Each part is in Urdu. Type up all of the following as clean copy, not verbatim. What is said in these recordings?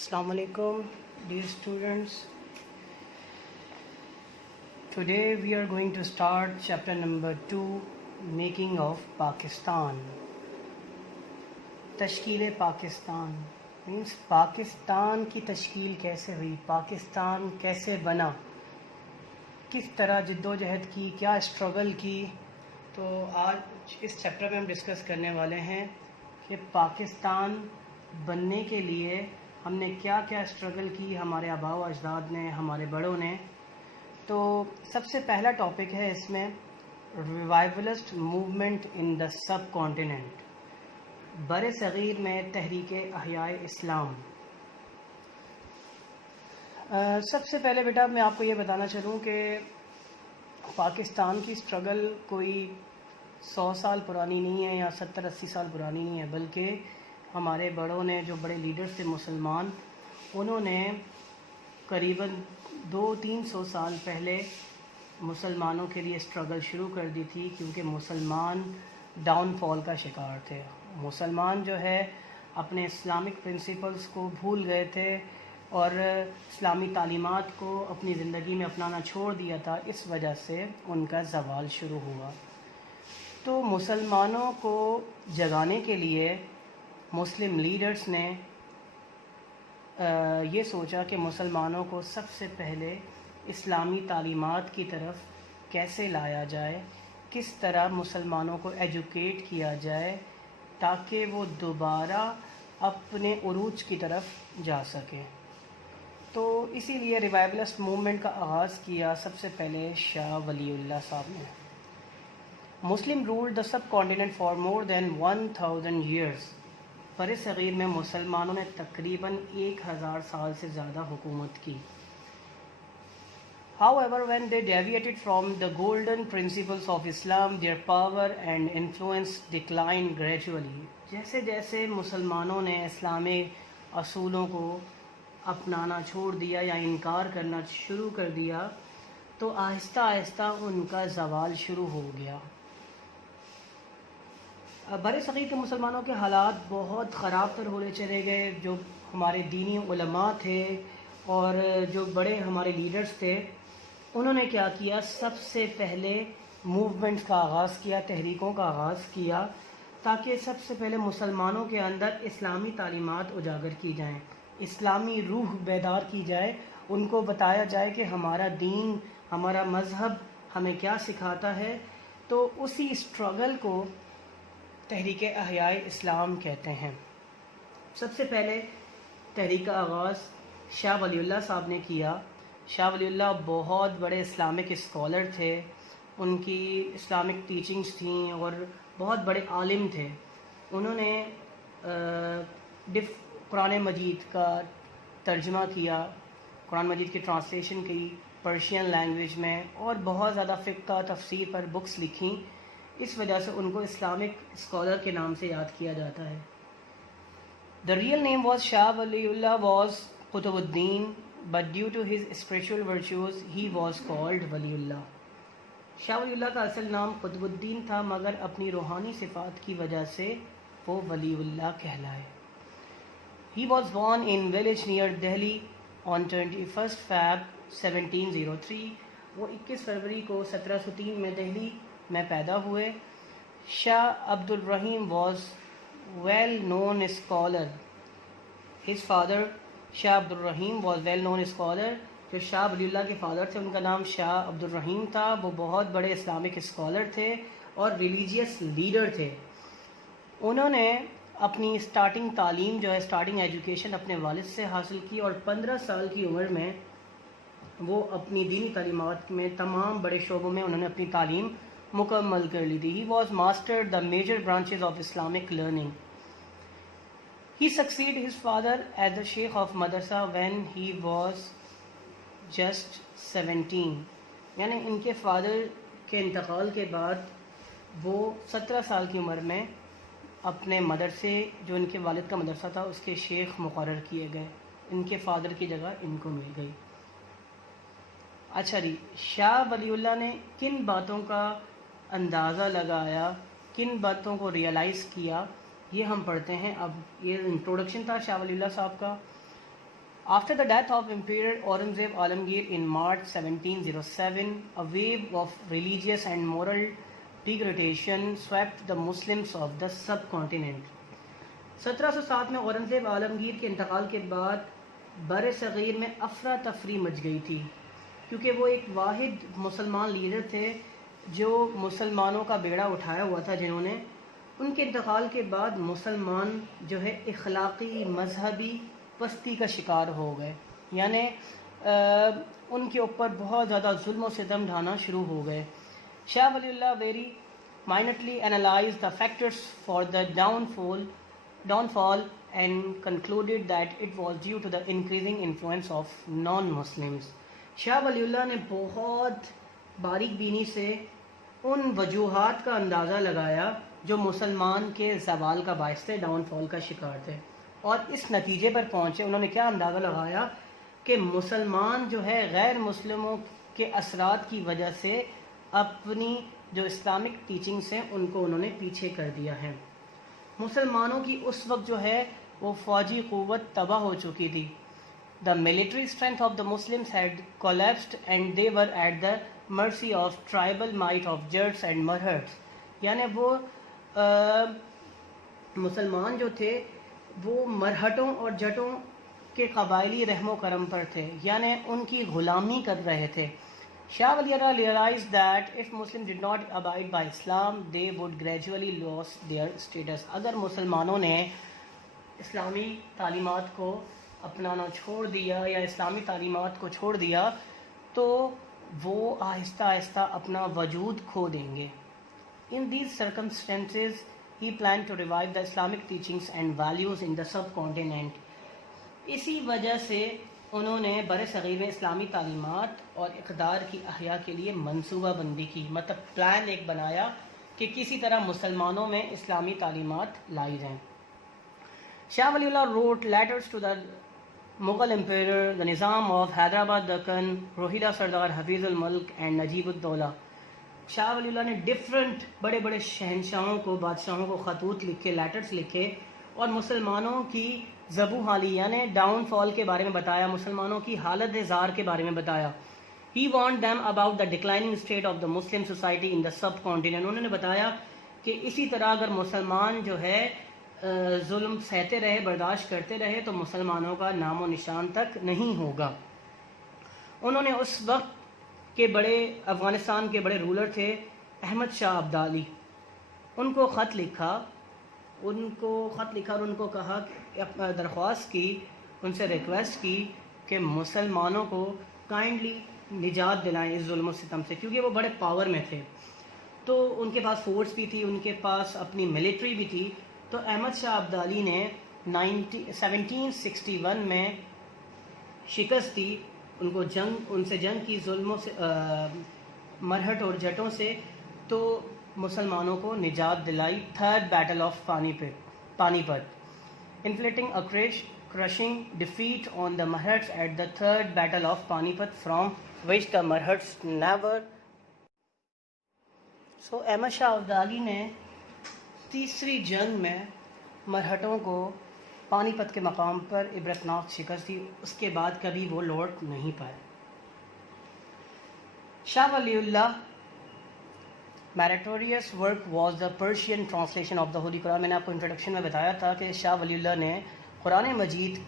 Assalamu alaikum, dear students. Today we are going to start chapter number 2, Making of Pakistan. تشکیل پاکستان means پاکستان کی تشکیل کیسے ہوئی، پاکستان کیسے بنا، کس طرح جد و جہد کی، کیا اسٹرگل کی. تو آج اس چیپٹر میں ہم ڈسکس کرنے والے ہیں کہ پاکستان بننے کے لیے ہم نے کیا کیا اسٹرگل کی، ہمارے آباء و اجداد نے، ہمارے بڑوں نے. تو سب سے پہلا ٹاپک ہے اس میں ریوائولسٹ موومنٹ ان دا سب کانٹیننٹ، بر صغیر میں تحریک احیاء اسلام. سب سے پہلے بیٹا میں آپ کو یہ بتانا چلوں کہ پاکستان کی اسٹرگل کوئی 100 سال پرانی نہیں ہے یا 70-80 سال پرانی نہیں ہے، بلکہ ہمارے بڑوں نے، جو بڑے لیڈرز تھے مسلمان، انہوں نے قریباً 200-300 سال پہلے مسلمانوں کے لیے اسٹرگل شروع کر دی تھی، کیونکہ مسلمان ڈاؤن فال کا شکار تھے. مسلمان جو ہے اپنے اسلامک پرنسپلز کو بھول گئے تھے اور اسلامی تعلیمات کو اپنی زندگی میں اپنانا چھوڑ دیا تھا. اس وجہ سے ان کا زوال شروع ہوا. تو مسلمانوں کو جگانے کے لیے مسلم لیڈرز نے یہ سوچا کہ مسلمانوں کو سب سے پہلے اسلامی تعلیمات کی طرف کیسے لایا جائے، کس طرح مسلمانوں کو ایجوکیٹ کیا جائے تاکہ وہ دوبارہ اپنے عروج کی طرف جا سکیں. تو اسی لیے ریوائولسٹ موومنٹ کا آغاز کیا سب سے پہلے شاہ ولی اللہ صاحب نے. Muslim ruled the sub continent for دین 1000 years. بر صغیر میں مسلمانوں نے تقریباً 1000 سال سے زیادہ حکومت کی. However, when they deviated from the golden principles of Islam, their power and influence declined gradually. جیسے جیسے مسلمانوں نے اسلامی اصولوں کو اپنانا چھوڑ دیا یا انکار کرنا شروع کر دیا، تو آہستہ آہستہ ان کا زوال شروع ہو گیا. بر صغیر کے مسلمانوں کے حالات بہت خراب تر ہونے چلے گئے. جو ہمارے دینی علماء تھے اور جو بڑے ہمارے لیڈرز تھے، انہوں نے کیا کیا، سب سے پہلے موومنٹس کا آغاز کیا، تحریکوں کا آغاز کیا، تاکہ سب سے پہلے مسلمانوں کے اندر اسلامی تعلیمات اجاگر کی جائیں، اسلامی روح بیدار کی جائے، ان کو بتایا جائے کہ ہمارا دین، ہمارا مذہب ہمیں کیا سکھاتا ہے. تو اسی اسٹرگل کو تحریک احیاء اسلام کہتے ہیں. سب سے پہلے تحریک کا آغاز شاہ ولی اللہ صاحب نے کیا. شاہ ولی اللہ بہت بڑے اسلامک اسکالر تھے، ان کی اسلامک ٹیچنگز تھیں اور بہت بڑے عالم تھے. انہوں نے قرآن مجید کا ترجمہ کیا، قرآن مجید کی ٹرانسلیشن کی پرشین لینگویج میں، اور بہت زیادہ فقہ تفسیر پر بکس لکھیں. اس وجہ سے ان کو اسلامک اسکالر کے نام سے یاد کیا جاتا ہے. The real name was Shah Waliullah was Qutb Uddin, but due to his spiritual virtues he was called Waliullah. Shah Wali اللہ کا اصل نام قطب الدین تھا، مگر اپنی روحانی صفات کی وجہ سے وہ ولی اللہ کہلائے. He was born in village near Delhi on 21st Feb 1703. وہ 21 فروری کو 1703 میں دہلی میں پیدا ہوئے. شاہ عبد الرحیم was well known scholar. His father شاہ عبد الرحیم was well known scholar. جو شاہ ولی اللہ کے فادر تھے ان کا نام شاہ عبد الرحیم تھا. وہ بہت بڑے اسلامک اسکالر تھے اور ریلیجیس لیڈر تھے. انہوں نے اپنی اسٹارٹنگ تعلیم جو ہے، اسٹارٹنگ ایجوکیشن اپنے والد سے حاصل کی، اور 15 سال کی عمر میں وہ اپنی دینی تعلیمات میں تمام بڑے شعبوں میں انہوں نے اپنی تعلیم مکمل کر لی تھی. He was mastered the major branches of Islamic learning. He succeeded his father as the Sheikh of Madrasa when he was just 17. یعنی ان کے فادر کے انتقال کے بعد وہ 17 سال کی عمر میں اپنے مدرسے، جو ان کے والد کا مدرسہ تھا، اس کے شیخ مقرر کیے گئے. ان کے فادر کی جگہ ان کو مل گئی. اچھا جی، شاہ ولی اللہ نے کن باتوں کا اندازہ لگایا، کن باتوں کو ریئلائز کیا، یہ ہم پڑھتے ہیں. اب یہ انٹروڈکشن تھا شاہ ولی اللہ صاحب کا. After the death of Emperor Aurangzeb Alamgir in March 1707, a wave of religious and moral degradation swept the Muslims of the subcontinent. 1707 میں اورنگزیب عالمگیر کے انتقال کے بعد بر صغیر میں افراتفری مچ گئی تھی، کیونکہ وہ ایک واحد مسلمان لیڈر تھے جو مسلمانوں کا بیڑا اٹھایا ہوا تھا، جنہوں نے ان کے انتقال کے بعد مسلمان جو ہے اخلاقی مذہبی پستی کا شکار ہو گئے، یعنی ان کے اوپر بہت زیادہ ظلم و ستم ڈھانا شروع ہو گئے. شاہ ولی اللہ very minutely analyzed the factors for the downfall and concluded that it was due to the increasing influence of non-Muslims. Shah Wali اللہ نے بہت باریک بینی سے ان وجوہات کا اندازہ لگایا جو مسلمان کے زوال کا باعث تھے، ڈاؤن فال کا شکار تھے، اور اس نتیجے پر پہنچے. انہوں نے کیا اندازہ لگایا کہ مسلمان جو ہے غیر مسلموں کے اثرات کی وجہ سے اپنی جو اسلامک ٹیچنگس ہیں ان کو انہوں نے پیچھے کر دیا ہے. مسلمانوں کی اس وقت جو ہے وہ فوجی قوت تباہ ہو چکی تھی. The military strength of the Muslims had collapsed and they were at the mercy of tribal might of Jats and Marhats. یعنی وہ مسلمان جو تھے وہ مرہٹوں اور جٹوں کے قبائلی رحم و کرم پر تھے، یعنی ان کی غلامی کر رہے تھے. Shah Wali Allah realized that if Muslims did not abide by Islam, they would gradually lose their status. اگر مسلمانوں نے اسلامی تعلیمات کو اپنانا چھوڑ دیا یا اسلامی تعلیمات کو چھوڑ دیا تو وہ آہستہ آہستہ اپنا وجود کھو دیں گے. In these circumstances, he planned to revive the Islamic teachings and values in the subcontinent. اسی وجہ سے انہوں نے بر صغیر میں اسلامی تعلیمات اور اقدار کی احیاء کے لیے منصوبہ بندی کی، مطلب پلان ایک بنایا کہ کسی طرح مسلمانوں میں اسلامی تعلیمات لائی جائیں. شاہ ولی اللہ wrote letters to the Mughal emperor, the Nizam of Hyderabad Deccan, Rohila Sardar Hafiz al-Mulk and Najib ud-Dawla. Shah Wali اللہ نے ڈفرینٹ بڑے بڑے شہنشاہوں کو، بادشاہوں کو خطوط لکھے، لیٹرز لکھے اور مسلمانوں کی ذبح حالی یعنی ڈاؤن فال کے بارے میں بتایا، مسلمانوں کی حالت زار کے بارے میں بتایا. He warned them about the declining state of the Muslim society in the subcontinent. انہوں نے بتایا کہ اسی طرح اگر مسلمان جو ہے ظلم سہتے رہے، برداشت کرتے رہے تو مسلمانوں کا نام و نشان تک نہیں ہوگا. انہوں نے اس وقت کے بڑے افغانستان کے بڑے رولر تھے احمد شاہ ابدالی، ان کو خط لکھا اور ان کو کہا، درخواست کی، ان سے ریکویسٹ کی کہ مسلمانوں کو کائنڈلی نجات دلائیں اس ظلم و ستم سے، کیونکہ وہ بڑے پاور میں تھے تو ان کے پاس فورس بھی تھی، ان کے پاس اپنی ملٹری بھی تھی. تو احمد شاہ ابدالی نے 1761 میں شکست دی، ان سے جنگ کی ظلموں سے، مرہٹ اور جٹوں سے، تو مسلمانوں کو نجات دلائی. تھرڈ بیٹل آف پانی پت، inflicting a crushing defeat on the Marhats at the third battle of Panipat, from which the Marhats never. So Ahmad Shah Abdali نے تیسری جنگ میں مرہٹوں کو پانی پت کے مقام پر عبرتناک شکست دی، اس کے بعد کبھی وہ لوٹ نہیں پائے. شاہ ولی اللہ meritorious work was the Persian translation of the Holy Quran. میں نے آپ کو انٹروڈکشن میں بتایا تھا کہ شاہ ولی اللہ نے قرآن مجید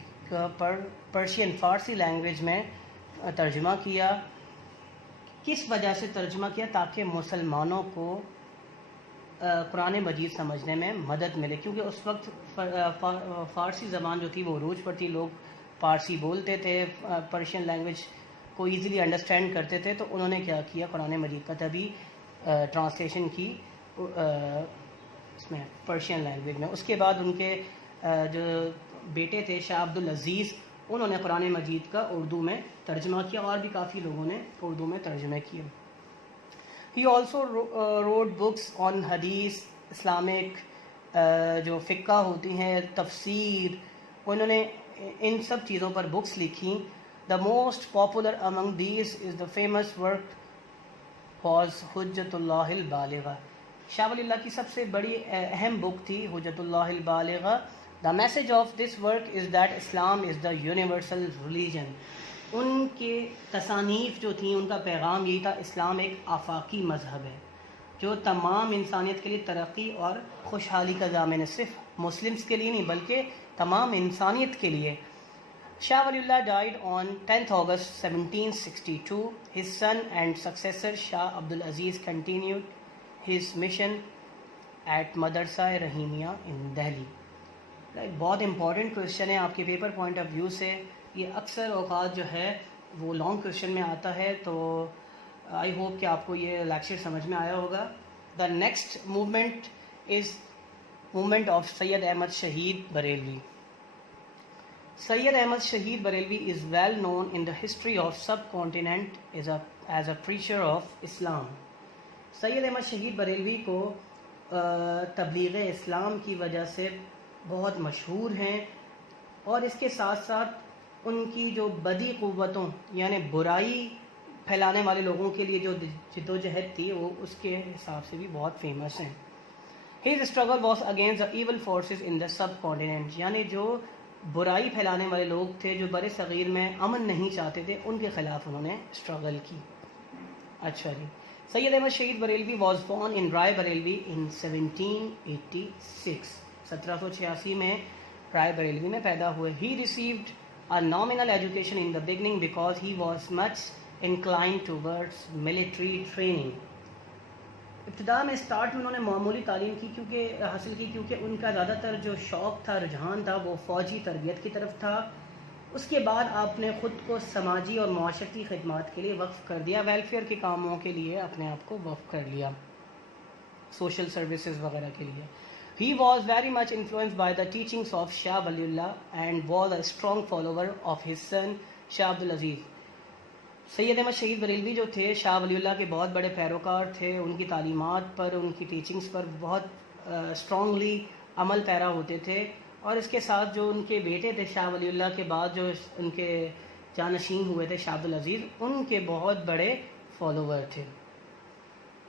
پر پرشین فارسی لینگویج میں ترجمہ کیا. کس وجہ سے ترجمہ کیا؟ تاکہ مسلمانوں کو قرآن مجید سمجھنے میں مدد ملے، کیونکہ اس وقت فارسی زبان جو تھی وہ عروج پر تھی، لوگ فارسی بولتے تھے، پرشین لینگویج کو ایزیلی انڈرسٹینڈ کرتے تھے. تو انہوں نے کیا کیا، قرآن مجید کا طبی ٹرانسلیشن کی اس میں پرشین لینگویج میں. اس کے بعد ان کے جو بیٹے تھے شاہ عبد العزیز، انہوں نے قرآن مجید کا اردو میں ترجمہ کیا، اور بھی کافی لوگوں نے اردو میں ترجمے کیے. He also wrote books on حدیث، اسلامک جو فقہ ہوتی ہیں، تفسیر، انہوں نے ان سب چیزوں پر بکس لکھی. The most popular among these is the famous work was حجت اللہ البالغہ. شاہ ولی اللہ کی سب سے بڑی اہم بک تھی حجت اللہ البالغہ، The message of this work is that Islam is the universal religion. ان کے تصانیف جو تھیں ان کا پیغام یہی تھا اسلام ایک آفاقی مذہب ہے جو تمام انسانیت کے لیے ترقی اور خوشحالی کا ضامن ہے، صرف مسلمس کے لیے نہیں بلکہ تمام انسانیت کے لیے. Shah Waliullah died on 10th August 1762. His son and successor Shah Abdul Aziz continued his mission at Madrasa Rahimiyya in Delhi. بہت امپورٹنٹ کویشچن ہے آپ کے پیپر پوائنٹ آف ویو سے. یہ اکثر اوقات جو ہے وہ لانگ کویشچن میں آتا ہے، تو آئی ہوپ کہ آپ کو یہ لیکچر سمجھ میں آیا ہوگا. The next movement is movement of Syed Ahmad Shaheed Barelvi. Syed Ahmad Shaheed Barelvi is well known in the history of subcontinent as a preacher of Islam. Syed Ahmad Shaheed Barelvi کو تبلیغ اسلام کی وجہ سے بہت مشہور ہیں، اور اس کے ساتھ ساتھ ان کی جو بدی قوتوں یعنی برائی پھیلانے والے لوگوں کے لیے جو جدوجہد تھی وہ اس کے حساب سے بھی بہت فیمس ہیں. His struggle was against the evil forces in the subcontinent. یعنی جو برائی پھیلانے والے لوگ تھے جو بر صغیر میں امن نہیں چاہتے تھے، ان کے خلاف انہوں نے اسٹرگل کی. اچھا جی، سید Ahmad Shaheed Barelvi was born in رائے بریلوی ان 1786. 1786 میں رائے بریلوی میں پیدا ہوئے. He received a nominal education in the beginning because he was much inclined towards military training. ابتدا میں اسٹارٹ میں انہوں نے معمولی تعلیم کی کیونکہ ان کا زیادہ تر جو شوق تھا، رجحان تھا، وہ فوجی تربیت کی طرف تھا. اس کے بعد آپ نے خود کو سماجی اور معاشرتی خدمات کے لیے وقف کر دیا، ویلفیئر کے کاموں کے لیے اپنے آپ کو وقف کر لیا، سوشل سروسز وغیرہ کے لیے. He was very much influenced by the teachings of Shah Waliullah and was a strong follower of his son Shah Abdul Aziz. سید احمد شہید بریلوی جو تھے شاہ ولی اللہ کے بہت بڑے پیروکار تھے. ان کی تعلیمات پر، ان کی ٹیچنگز پر بہت اسٹرانگلی عمل پیرا ہوتے تھے، اور اس کے ساتھ جو ان کے بیٹے تھے شاہ ولی اللہ کے بعد جو ان کے جانشین ہوئے تھے شاہ عبد العزیز، ان کے بہت بڑے فالوور تھے.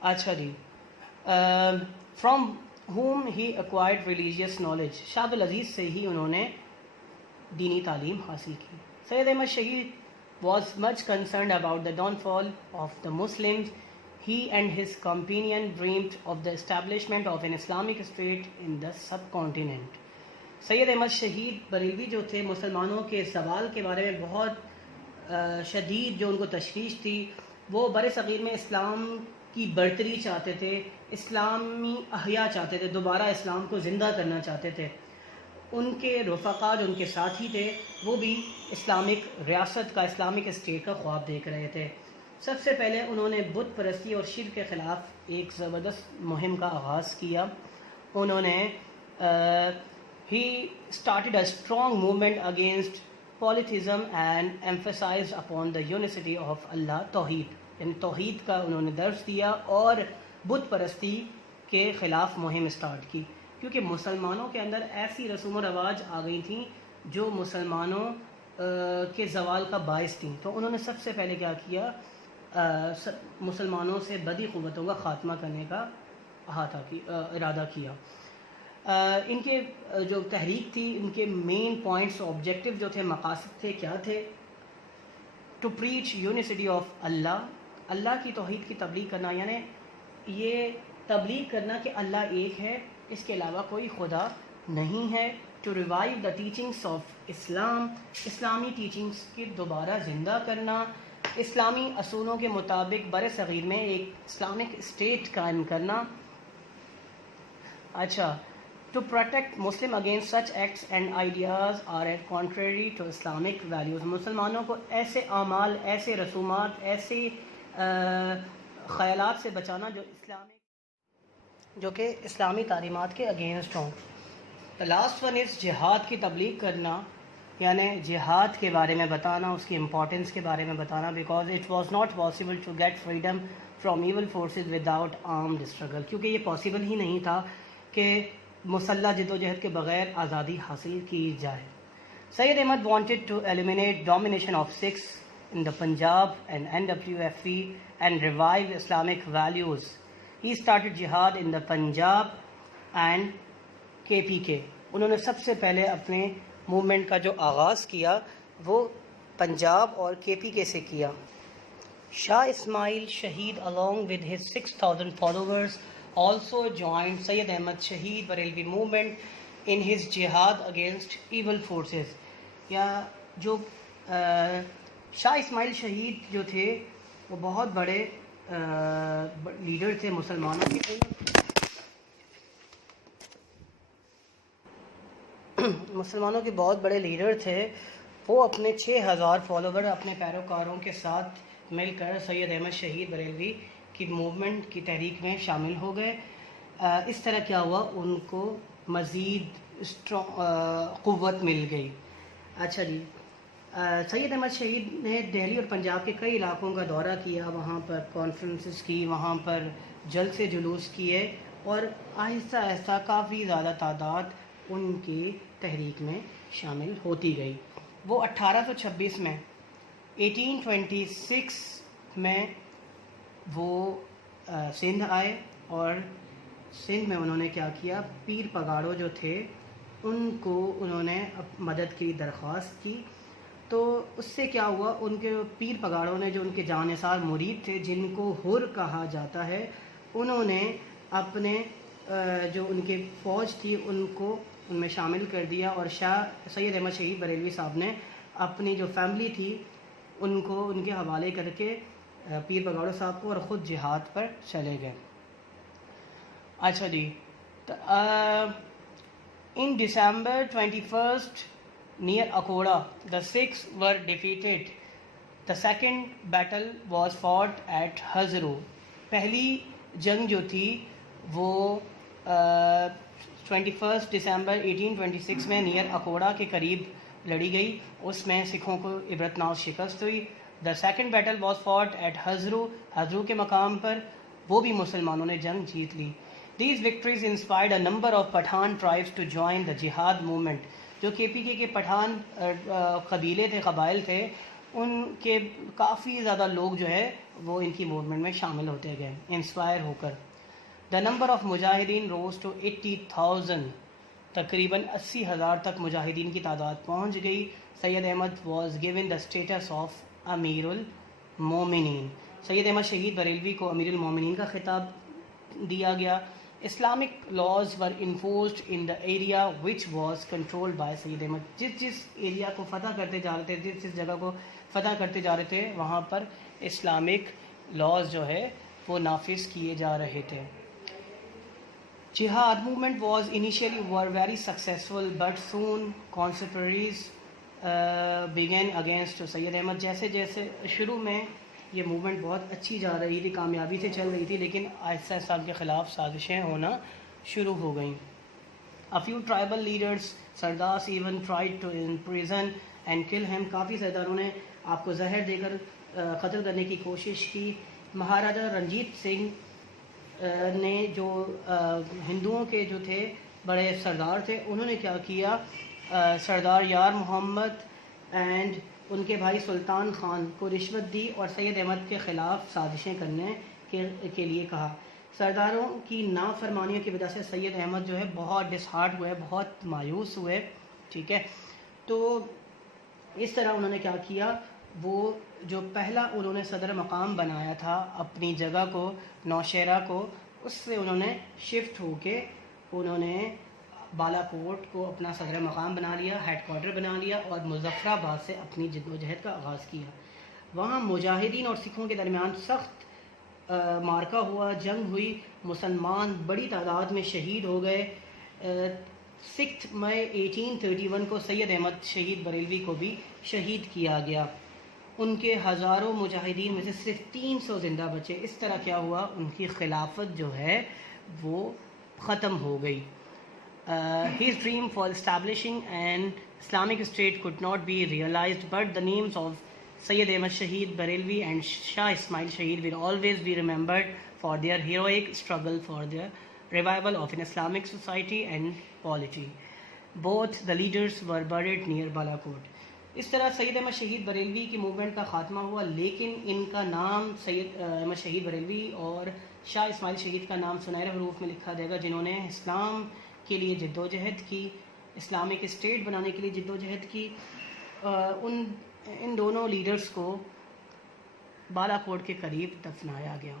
اچھا جی، from whom he acquired religious knowledge. Shah Abdul Aziz سے ہی انہوں نے دینی تعلیم حاصل کی. سید احمد شہید was much concerned about the downfall of the Muslims. He and his companion dreamed of the establishment of an Islamic state in the subcontinent. سید احمد شہید بریلوی جو تھے مسلمانوں کے زوال کے بارے میں بہت شدید جو ان کو تشویش تھی، وہ بر صغیر میں اسلام کی برتری چاہتے تھے، اسلامی احیاء چاہتے تھے، دوبارہ اسلام کو زندہ کرنا چاہتے تھے. ان کے رفقا جو ان کے ساتھی تھے وہ بھی اسلامک ریاست کا، اسلامک اسٹیٹ کا خواب دیکھ رہے تھے. سب سے پہلے انہوں نے بت پرستی اور شرک کے خلاف ایک زبردست مہم کا آغاز کیا. انہوں نے he started a strong movement against polytheism and emphasized upon the unity of Allah. یعنی توحید کا انہوں نے درس دیا اور بت پرستی کے خلاف مہم اسٹارٹ کی، کیونکہ مسلمانوں کے اندر ایسی رسوم و رواج آ گئی تھیں جو مسلمانوں کے زوال کا باعث تھیں. تو انہوں نے سب سے پہلے کیا کیا، مسلمانوں سے بدی قوتوں کا خاتمہ کرنے کا ارادہ کیا. ان کے جو تحریک تھی، ان کے مین پوائنٹس، آبجیکٹیو جو تھے، مقاصد تھے، کیا تھے؟ ٹو پریچ یونیسٹی آف اللہ، اللہ کی توحید کی تبلیغ کرنا، یعنی یہ تبلیغ کرنا کہ اللہ ایک ہے، اس کے علاوہ کوئی خدا نہیں ہے. To revive the teachings of Islam, اسلامی ٹیچنگس کی دوبارہ زندہ کرنا، اسلامی اصولوں کے مطابق بر صغیر میں ایک اسلامک اسٹیٹ قائم کرنا. اچھا، to protect Muslim against such acts and ideas are at contrary to Islamic values. مسلمانوں کو ایسے اعمال، ایسے رسومات، ایسے خیالات سے بچانا جو کہ اسلامی تعلیمات کے اگینسٹ ہوں. The last one is جہاد کی تبلیغ کرنا، یعنی جہاد کے بارے میں بتانا، اس کی امپورٹنس کے بارے میں بتانا. because it was not possible to get freedom from evil forces without armed struggle. کیونکہ یہ پاسبل ہی نہیں تھا کہ مسلح جد و جہد کے بغیر آزادی حاصل کی جائے. سید Ahmad wanted to eliminate domination of Sikhs in the Punjab and NWFE and revive Islamic values. He started jihad in the Punjab and KPK. انہوں نے سب سے پہلے اپنے موومنٹ کا جو آغاز کیا وہ پنجاب اور کے پی کے سے کیا. شاہ اسماعیل شہید along with his 6,000 followers also joined Sayyid Ahmad Shaheed Barelvi movement in his jihad against evil forces. یا جو شاہ اسماعیل شہید جو تھے وہ بہت بڑے لیڈر تھے مسلمانوں کے، مسلمانوں کے بہت بڑے لیڈر تھے. وہ اپنے 6,000 فالوور اپنے پیروکاروں کے ساتھ مل کر سید احمد شہید بریلوی کی موومنٹ کی تحریک میں شامل ہو گئے. اس طرح کیا ہوا، ان کو مزید قوت مل گئی. اچھا جی، سید احمد شہید نے دہلی اور پنجاب کے کئی علاقوں کا دورہ کیا، وہاں پر کانفرنسز کی، وہاں پر جلسے جلوس کیے، اور آہستہ آہستہ کافی زیادہ تعداد ان کی تحریک میں شامل ہوتی گئی. وہ 1826 میں 1826 میں وہ سندھ آئے، اور سندھ میں انہوں نے کیا کیا، پیر پگاڑوں جو تھے ان کو انہوں نے مدد کی درخواست کی. تو اس سے کیا ہوا، ان کے پیر پگاڑوں نے، جو ان کے جانثار مرید تھے جن کو حر کہا جاتا ہے، انہوں نے اپنے جو ان کے فوج تھی ان کو ان میں شامل کر دیا، اور سید احمد شہید بریلوی صاحب نے اپنی جو فیملی تھی ان کو ان کے حوالے کر کے پیر پگاڑوں صاحب کو، اور خود جہاد پر چلے گئے. اچھا جی، in December 21st near Akoda the Sikhs were defeated. The second battle was fought at Hazru. پہلی جنگ جو تھی وہ 21 دسمبر 1826 میں نیئر اکوڑا کے قریب لڑی گئی. اس میں سکھوں کو عبرتناک شکست ہوئی. The second battle was fought at Hazro. Hazro کے مقام پر وہ بھی مسلمانوں نے جنگ جیت لی. These victories inspired a number of Pathan tribes to join the jihad movement. جو کے پی کے پٹھان قبیلے تھے، قبائل تھے، ان کے کافی زیادہ لوگ جو ہے وہ ان کی موومنٹ میں شامل ہوتے گئے انسپائر ہو کر. دا نمبر آف مجاہدین روز ٹو 80,000. تقریباً 80,000 تک مجاہدین کی تعداد پہنچ گئی. Syed Ahmad was given the status of Amir ul-Momineen. Syed Ahmad Shaheed Barelvi کو امیر المومنین کا خطاب دیا گیا. Islamic laws were enforced in the area which was controlled by Syed Ahmad. جس ایریا کو فتح کرتے جا رہے تھے، جس جگہ کو فتح کرتے جا رہے تھے، وہاں پر اسلامک لاز جو ہے وہ نافذ کیے جا رہے تھے. Jihad movement was initially were very successful, but soon conspiracies began against Sayyid Ahmad. جیسے جیسے شروع میں یہ موومنٹ بہت اچھی جا رہی تھی، کامیابی سے چل رہی تھی، لیکن آہستہ آہستہ ان کے خلاف سازشیں ہونا شروع ہو گئیں. A few tribal leaders, سردارس even tried to imprison and kill him. کافی سرداروں نے آپ کو زہر دے کر قتل کرنے کی کوشش کی. مہاراجا رنجیت سنگھ نے، جو ہندوؤں کے جو تھے بڑے سردار تھے، انہوں نے کیا کیا، سردار یار محمد اینڈ ان کے بھائی سلطان خان کو رشوت دی اور سید احمد کے خلاف سازشیں کرنے کے لیے کہا. سرداروں کی نافرمانیوں کی وجہ سے سید احمد جو ہے بہت ڈس ہارٹ ہوئے، بہت مایوس ہوئے. ٹھیک ہے، تو اس طرح انہوں نے کیا کیا، وہ جو پہلا انہوں نے صدر مقام بنایا تھا اپنی جگہ کو، نوشہرہ کو، اس سے انہوں نے شفٹ ہو کے انہوں نے بالا کوٹ کو اپنا صدر مقام بنا لیا، ہیڈ کوارٹر بنا لیا، اور مظفر آباد سے اپنی جد و جہد کا آغاز کیا. وہاں مجاہدین اور سکھوں کے درمیان سخت مارکا ہوا، جنگ ہوئی، مسلمان بڑی تعداد میں شہید ہو گئے. 6 مئی 1831 کو سید احمد شہید بریلوی کو بھی شہید کیا گیا. ان کے ہزاروں مجاہدین میں سے صرف 300 زندہ بچے. اس طرح کیا ہوا، ان کی خلافت جو ہے وہ ختم ہو گئی. His dream for establishing an Islamic state could not be realized, but the names of Sayyid Ahmad Shaheed Barelvi and Shah Ismail Shaheed will always be remembered for their heroic struggle for the revival of an Islamic society and polity. Both the leaders were buried near Balakot. اس طرح سید احمد شہید بریلوی کی موومنٹ کا خاتمہ ہوا، لیکن ان کا نام سید احمد شہید بریلوی اور شاہ اسماعیل شہید کا نام سنہرے حروف میں لکھا جائے گا، جنہوں نے اسلام کے لیے جد و جہد کی، اسلامک اسٹیٹ بنانے کے لیے جدوجہد کی، ان دونوں لیڈرز کو بالا کوٹ کے قریب دفنایا گیا۔